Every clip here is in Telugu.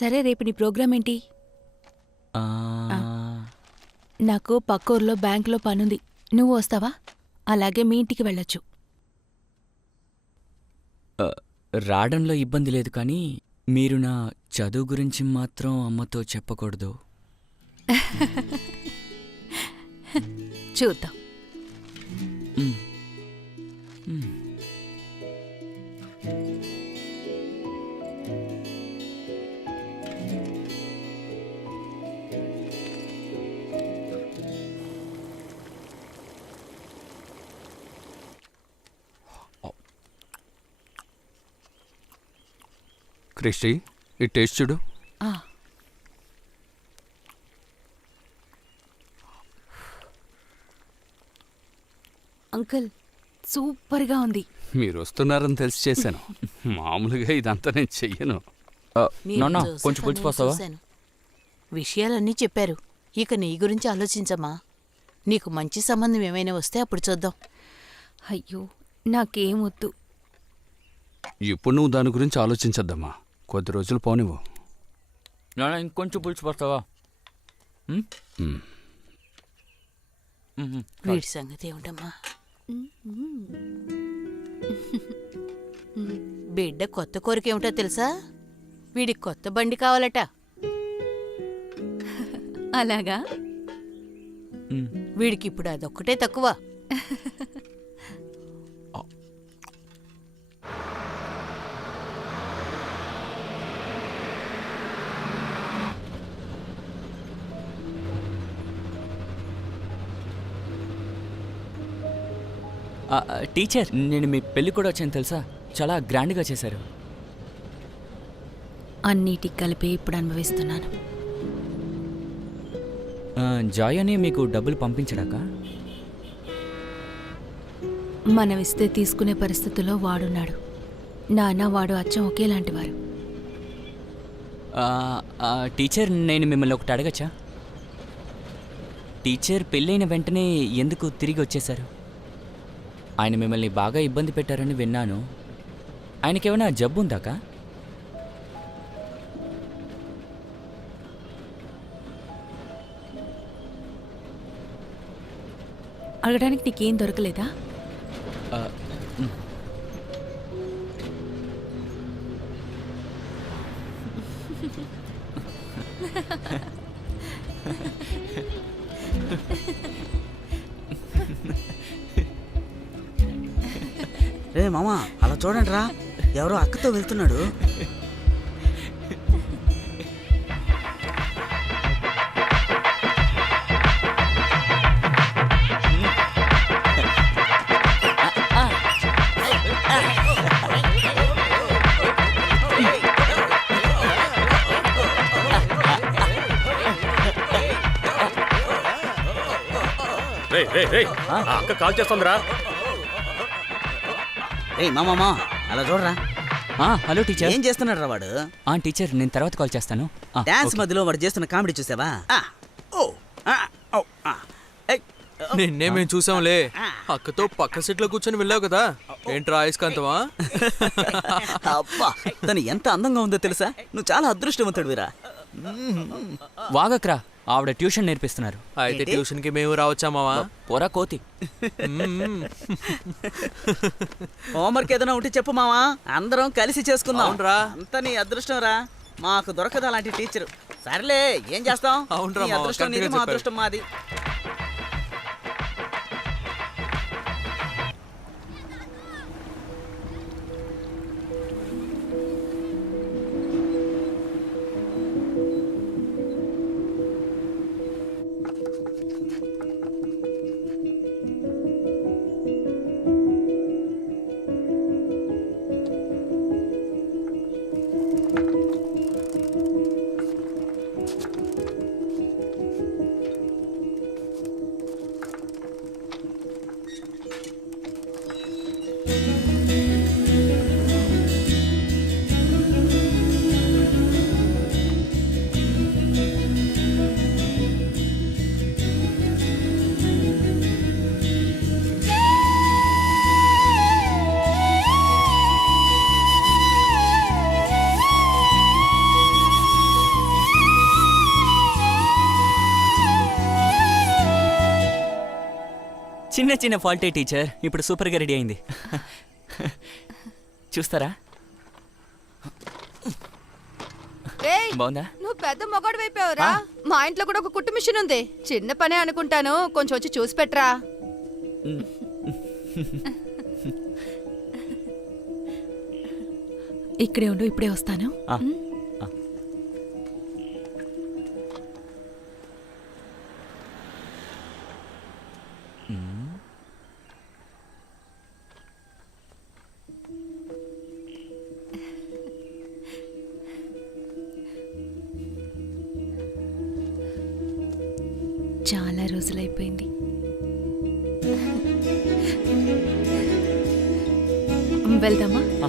సరే, రేపు నీ ప్రోగ్రాం ఏంటి? ఆ, నాకు పక్కూర్లో బ్యాంకులో పనుంది. నువ్వు వస్తావా? అలాగే మీ ఇంటికి వెళ్ళొచ్చు. ఆ, రావడంలో ఇబ్బంది లేదు, కానీ మీరు నా చదువు గురించి మాత్రం అమ్మతో చెప్పకూడదు. చూద్దాం. మ్, మ్. క్రిస్టి, ఈ టేస్ట్ చూడు. ఆ, అంకుల్, సూపర్గా ఉంది. మీరు వస్తున్నారని తెలిసి చేశాను. మామూలుగా ఇదంతా నేను చెయ్యను. మీరు నాన్న, జోసెఫ్ కొంచెం అని పులిచిపోస్తావా? చూశాను. విషయాలన్నీ చెప్పారు. ఇక నీ గురించి ఆలోచించమ్మా. నీకు మంచి సంబంధం ఏమైనా వస్తే అప్పుడు చూద్దాం. అయ్యో, నాకేం వద్దు. ఇప్పుడు నువ్వు దాని గురించి ఆలోచించద్దమ్మా. కొద్ది రోజులు పోనివ్వు. నాన్న, ఇంకొంచెం పులిచిపోస్తావా? మ్. వీడి సంగతి ఏమిటమ్మా? బిడ్డ కొత్త కోరిక ఏమిటో తెలుసా? వీడికి కొత్త బండి కావాలట. అలాగా? వీడికి ఇప్పుడు అదొక్కటే తక్కువ. టీచర్, నేను మీ పెళ్ళి కూడా వచ్చాను తెలుసా? చాలా గ్రాండ్గా చేశారు. అన్నిటికి కలిపి ఇప్పుడు అనుభవిస్తున్నాను. జాయ్ అని మీకు డబ్బులు పంపించడాక? మనమిస్తే తీసుకునే పరిస్థితుల్లో వాడున్నాడు. నాన్న వాడు అచ్చం ఒకేలాంటివారు. టీచర్, నేను మిమ్మల్ని ఒకటి అడగచ్చా? టీచర్, పెళ్ళైన వెంటనే ఎందుకు తిరిగి వచ్చేశారు? ఆయన మిమ్మల్ని బాగా ఇబ్బంది పెట్టారని విన్నాను. ఆయనకేమైనా జబ్బు ఉందాకా? అడగడానికి నీకేం దొరకలేదా? ఆ, మ్. రే మామా, అలా చూడండి రా, ఎవరో అక్కతో వెళ్తున్నాడు. అక్క కాల్ చేస్తుందిరా. రే మామా, అలా చూడరా. Hello teacher. ఏం చేస్తున్నాడు రా వాడు? టీచర్, నేను తర్వాత కాల్ చేస్తాను. డాన్స్ మధ్యలో వాడు చేస్తున్న కామెడీ చూసావా? నిన్నే మేము చూసాంలే. అక్కతో పక్క సీట్లో కూర్చొని వెళ్ళావు కదా, ఏంట్రా అయస్కాంతమా? అబ్బా, తను ఎంత అందంగా ఉందో తెలుసా? నువ్వు చాలా అదృష్టవంతుడు వీరా. వాగక్రా, ఆవిడ ట్యూషన్ నేర్పిస్తున్నారు. అయితే ట్యూషన్ కి మేము రావచ్చా మావా? పోరా కోతి. హోంవర్క్ ఏదైనా ఉంటే చెప్పు మావా, అందరం కలిసి చేసుకుందాం. అవునరా. అంత నీ అదృష్టం రా, మాకు దొరకదు అలాంటి టీచరు. సర్లే, ఏం చేస్తాం? అవునరా నీ మావా, అదృష్టం నీది, మా కరెక్ట్గా అదృష్టం మాది. చిన్న చిన్న ఫాల్టే టీచర్, ఇప్పుడు సూపర్గా రెడీ అయింది. చూస్తారా? ఏయ్, బాగుందా? నువ్వు పెద్ద మొగాడు వైపోయావురా. మా ఇంట్లో కూడా ఒక కుట్టు మిషన్ ఉంది. చిన్న పనే అనుకుంటాను, కొంచెం వచ్చి చూసి పెట్టరా. ఇక్కడే ఉండు, ఇప్పుడే వస్తాను. ఆ, ఆ. చాలా రోజులైపోయింది. వెళ్దామా? ఆ.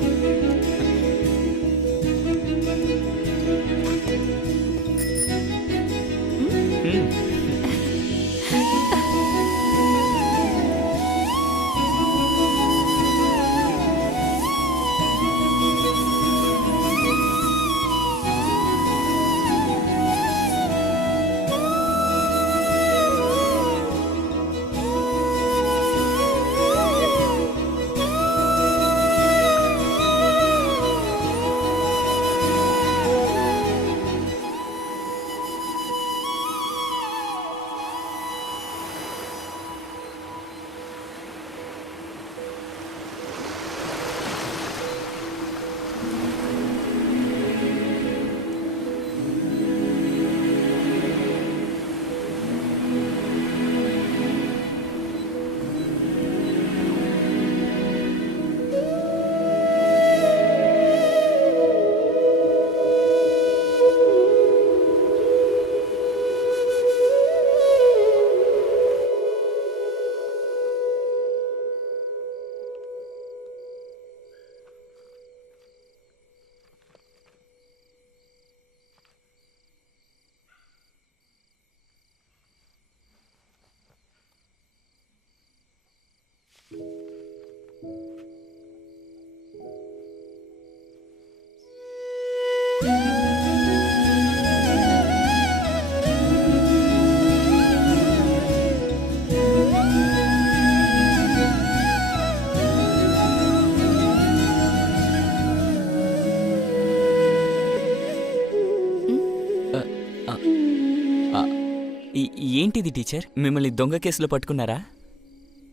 ఏంటిది టీచర్, మిమ్మల్ని దొంగ కేసులో పట్టుకున్నారా?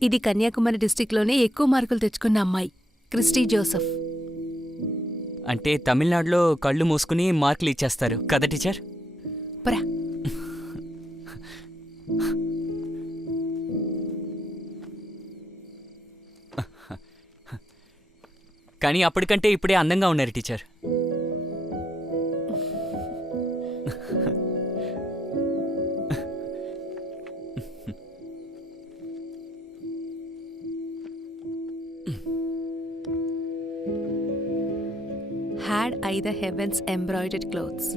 ఇది కన్యాకుమారి డిస్టిక్లోనే ఎక్కువ మార్కులు తెచ్చుకున్న అమ్మాయి, క్రిస్టీ జోసెఫ్. అంటే తమిళనాడులో కళ్ళు మూసుకుని మార్కులు ఇచ్చేస్తారు కదా టీచర్? పరా. కానీ అప్పటికంటే ఇప్పుడే అందంగా ఉన్నారు teacher. Had I the heavens embroidered clothes,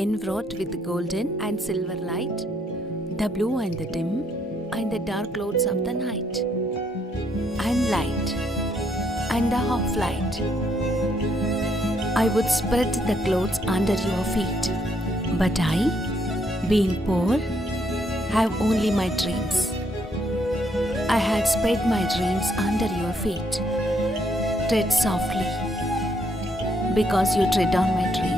enwrought with golden and silver light, the blue and the dim and the dark clouds of the night, and light and the half light, I would spread the clothes under your feet. But I, being poor, have only my dreams. I had spread my dreams under your feet. Tread softly, because you tread on my dreams.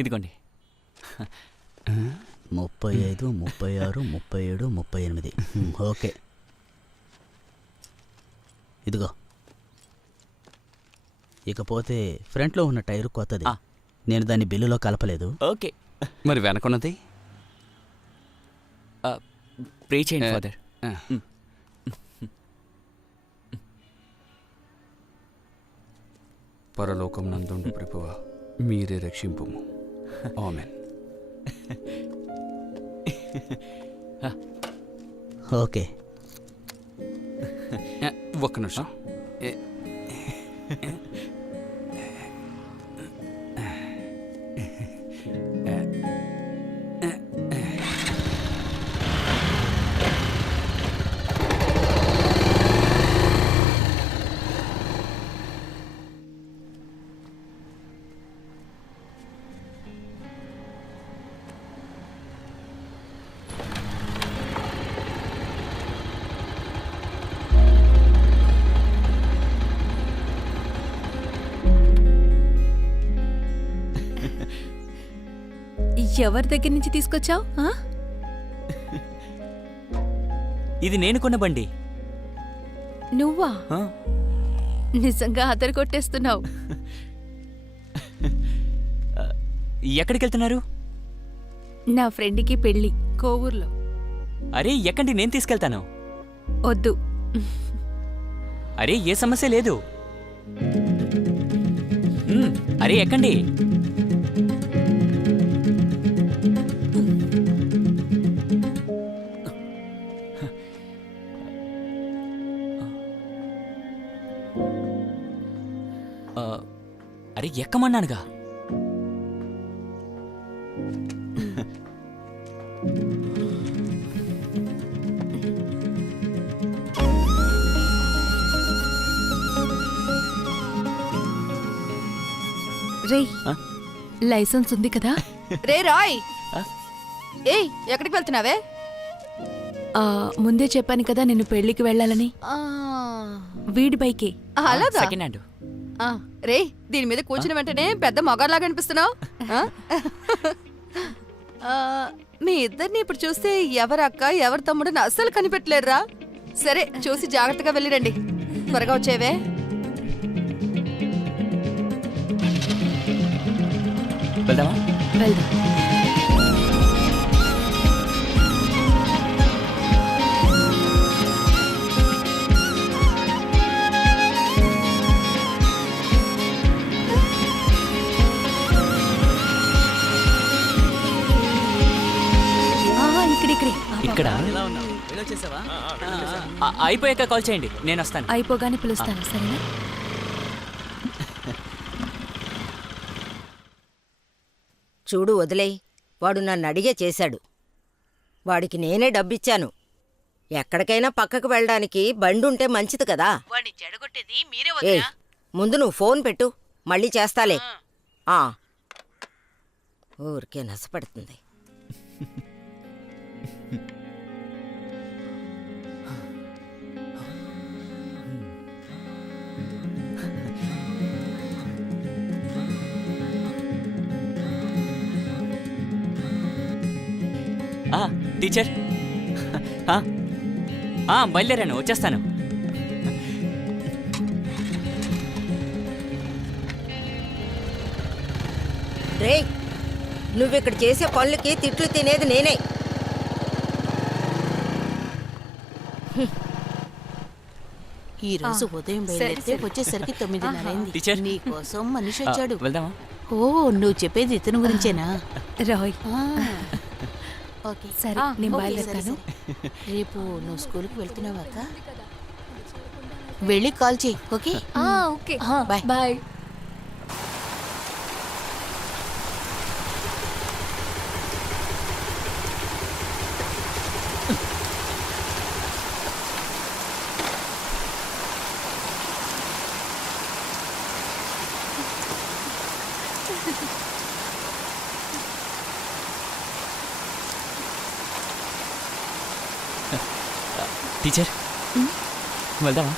ఇదిగోండి. 35, 36, 37, 38. ఓకే, ఇదిగో. ఇకపోతే ఫ్రంట్లో ఉన్న టైరు కొత్తది. నేను దాన్ని బిల్లులో కలపలేదు. ఓకే. మరి వెనకున్నది ప్రే చేయండి ఫాదర్. పరలోకం నందుండు ప్రభువ మీరే రక్షింపుము. ఆమేన్. ఓకే. ఒక్క నిమిషం. ఎవరి దగ్గర నుంచి తీసుకొచ్చావు? ఇది నేను కొన్న బండి. నువ్వా? ఆ, నిజంగా అదరు కొట్టేస్తున్నావు. ఎక్కడికి వెళ్తున్నారు? నా ఫ్రెండ్కి పెళ్ళి కోవూర్లో. అరే ఎక్కండి, నేను తీసుకెళ్తాను. వద్దు. అరే ఏ సమస్య లేదు. అరే ఎక్కండి. అరే ఎక్కమన్నానుగా. రే, ఆ? లైసెన్స్ ఉంది కదా? రే రాయ్, ఆ? ఏయ్ ఎక్కడికి వెళ్తున్నావే? ముందే చెప్పాను కదా నేను పెళ్ళికి వెళ్ళాలని. ఆ, వీడి బైకే. అలాగా? Second hand. ఆ, రే దీని మీద కూర్చున్న వెంటనే పెద్ద మొగార్లాగా అనిపిస్తున్నావు. మీ ఇద్దరిని ఇప్పుడు చూస్తే ఎవరు అక్క ఎవరు తమ్ముడు అస్సలు కనిపెట్టలేరురా. సరే చూసి జాగ్రత్తగా వెళ్ళిరండి. త్వరగా వచ్చేవే. వెళ్దామా? వెళ్దాం. ఇక్కడిక్కడే. ఇక్కడ ఎలా ఉన్నావు? వెళ్ళొచ్చేసావా? అయిపోయాక కాల్ చేయండి, నేను వస్తాను. అయిపోగానే పిలుస్తాను, సరేనా? చూడు వదిలేయ్, వాడు నన్ను అడిగే చేశాడు. వాడికి నేనే డబ్బిచ్చాను. ఎక్కడికైనా పక్కకు వెళ్ళడానికి బండుంటే మంచిది కదా. వాడిని చెడగొట్టేది మీరే ఏయ్, ముందు నువ్వు ఫోన్ పెట్టు, మళ్ళీ చేస్తాలే. ఆ ఊరికే నసపడుతుంది. టీచర్, బయలుదేరాను, వచ్చేస్తాను. రేయ్, నువ్విక్కడ చేసే పనులకి తిట్లు తినేది నేనే. ఈ రోజు ఉదయం బయలుదేరితే వచ్చేసరికి 9:30 అయింది. టీచర్. నీ కోసం మనిషి వచ్చాడు. వెళ్దామా? ఓ నువ్వు చెప్పేది ఇతను గురించేనా? రాయ్, ఓకే సరే నేను బయలుదేరుతాను. రేపు నువ్వు స్కూల్కి వెళ్తున్నావా అక్క? వెళ్ళి కాల్ చేయి. Okay okay, bye. Bye. Teacher, వెళ్దామా?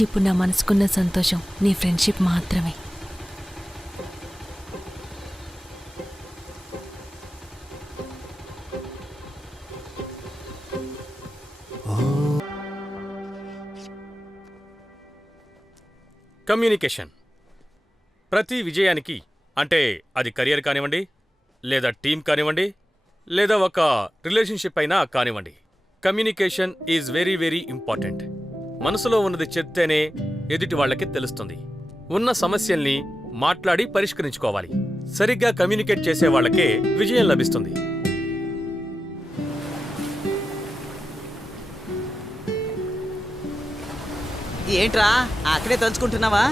ఇప్పుడు నా మనసుకున్న సంతోషం నీ ఫ్రెండ్షిప్ మాత్రమే. కమ్యూనికేషన్ ప్రతి విజయానికి, అంటే అది కెరియర్ కానివ్వండి, లేదా టీం కానివ్వండి, లేదా ఒక రిలేషన్షిప్ అయినా కానివ్వండి, communication is very very important. మనసులో ఉన్నది చెప్తేనే ఎదుటి వాళ్ళకి తెలుస్తుంది. ఉన్న సమస్యల్ని మాట్లాడి పరిష్కరించుకోవాలి. సరిగ్గా కమ్యూనికేట్ చేసే వాళ్ళకే విజయం లభిస్తుంది. ఏంట్రా అక్కడే తలుచుకుంటున్నావా?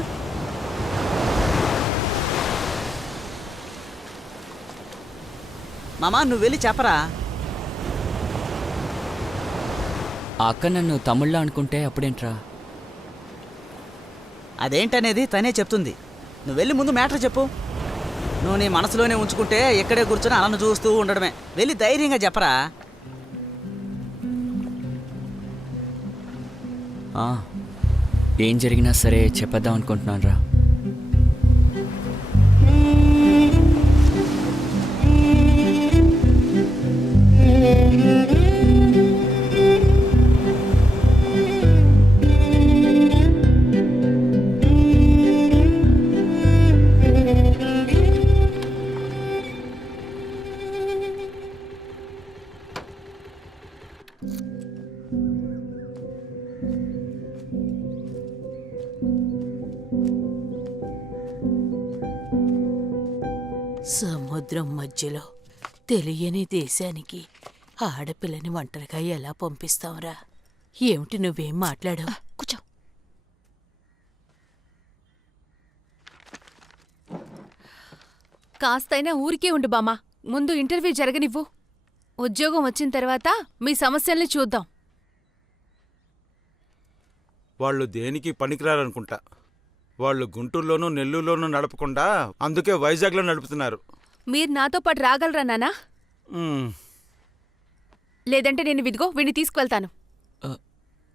మామా నువ్వు వెళ్ళి చెప్పరా. ఆ అక్క నన్ను తమ్ముళ్ళ అనుకుంటే అప్పుడేంట్రా? అదేంటనేది తనే చెప్తుంది. నువ్వు వెళ్ళి ముందు మ్యాటర్ చెప్పు. నువ్వు నీ మనసులోనే ఉంచుకుంటే ఇక్కడే కూర్చొని అలను చూస్తూ ఉండడమే. వెళ్ళి ధైర్యంగా చెప్పరా. ఆ, ఏం జరిగినా సరే చెప్పేద్దాం అనుకుంటున్నాను రా. సముద్రం మధ్యలో తెలియని దేశానికి ఆడపిల్లని ఒంటరిగా ఎలా పంపిస్తావురా? ఏమిటి నువ్వేం మాట్లాడావు? కూర్చో. కాస్తైనా ఊరికే ఉండు బామ్మ. ముందు ఇంటర్వ్యూ జరగనివ్వు. ఉద్యోగం వచ్చిన తర్వాత మీ సమస్యల్ని చూద్దాం. వాళ్ళు దేనికి పనికిరారనుకుంటా. వాళ్ళు గుంటూరులోనూ నెల్లూరులోనూ నడపకుండా అందుకే వైజాగ్లో నడుపుతున్నారు. మీరు నాతో పాటు రాగలరా నాన్నా? మ్మ్. లేదంటే నేను విదిగో వీడిని తీసుకువెళ్తాను.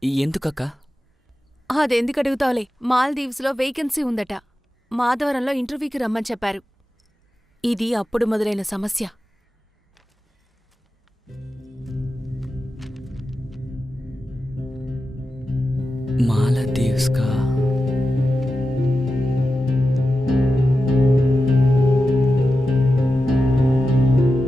ఎందుకక్క? అదెందుకు అడుగుతావులే. మాల్దీవ్స్లో వేకెన్సీ ఉందట. మాధవరంలో ఇంటర్వ్యూకి రమ్మని చెప్పారు. ఇది అప్పుడు మొదలైన సమస్య. మాలదీవ్స్కా?